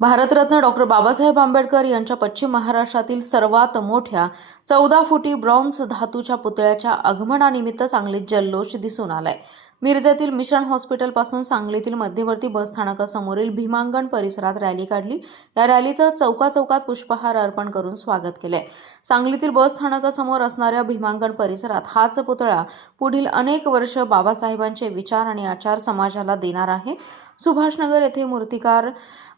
Bharat Ratna doctor Babasaheb Ambedkar यांच्या पश्चिम महाराष्ट्रातील सर्वात मोठ्या 14 फुटी ब्रॉन्झ धातूच्या पुतळ्याच्या आगमनानिमित्त सांगलीत जल्लोष दिसून आलाय। मिरजेतील मिशन हॉस्पिटल पासून सांगलीतील मध्यवर्ती बस स्थानकासमोरील भीमांगण परिसरात रॅली काढली। या रॅलीचं चौकात पुष्पहार अर्पण करून स्वागत केले। सांगलीतील बस स्थानकासमोर असणाऱ्या भीमांगण परिसरात हाच पुतळा पुढील अनेक वर्ष बाबासाहेबांचे विचार आणि आचार समाजाला देणार आहे। सुभाषनगर येथे मूर्तिकार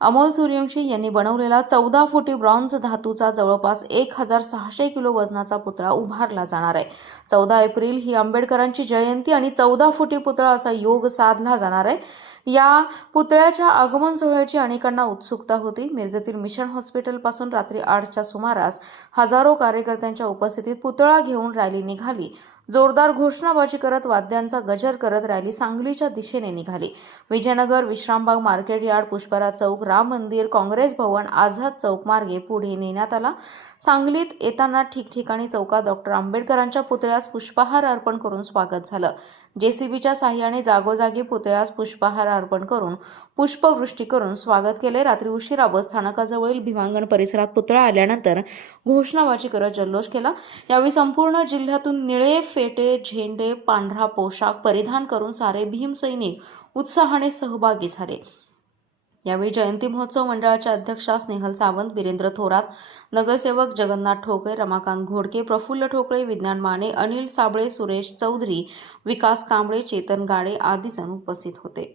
अमोल सूर्यवंशी यांनी बनवलेला 14 फुटी ब्रॉन्झ धातूचा जवळपास 1600 किलो वजनाचा पुतळा उभारला जाणार आहे। 14 एप्रिल ही आंबेडकरांची जयंती आणि 14 फुटी पुतळा असा योग साधला जाणार आहे। या पुतळ्याच्या आगमन सोहळ्याची अनेकांना उत्सुकता होती। मिरजेतील मिशन हॉस्पिटल पासून रात्री 8च्या सुमारास हजारो कार्यकर्त्यांच्या उपस्थितीत पुतळा घेऊन रॅली निघाली। जोरदार घोषणाबाजी करत वाद्यांचा गजर करत रॅली सांगलीच्या दिशेने निघाली। विजयनगर, विश्रामबाग, मार्केट यार्ड, पुष्पराज चौक, राम मंदिर, काँग्रेस भवन, आझाद चौक मार्गे पुढे नेण्यात आला। सांगलीत येताना ठिकठिकाणी चौकात डॉक्टर आंबेडकरांच्या पुतळ्यास पुष्पहार अर्पण करून स्वागत झालं। जेसीबीच्या साहाय्याने जागोजागी पुतळ्यास पुष्पहार अर्पण करून पुष्पवृष्टी करून स्वागत केले। रात्री उशिरा बस स्थानकाजवळील भीमांगण परिसरात पुतळा आल्यानंतर घोषणाबाजी करत जल्लोष केला। यावेळी संपूर्ण जिल्ह्यातून निळे फेटे, झेंडे, पांढरा पोशाख परिधान करून सारे भीम सैनिक उत्साहाने सहभागी झाले। यावेळी जयंती महोत्सव मंडळाच्या अध्यक्षा स्नेहल सावंत, वीरेंद्र थोरात, नगरसेवक जगन्नाथ ठोकळे, रमाकांत घोडके, प्रफुल्ल ठोकळे, विज्ञान माने, अनिल साबळे, सुरेश चौधरी, विकास कांबळे, चेतन गाडे आदी जण उपस्थित होते।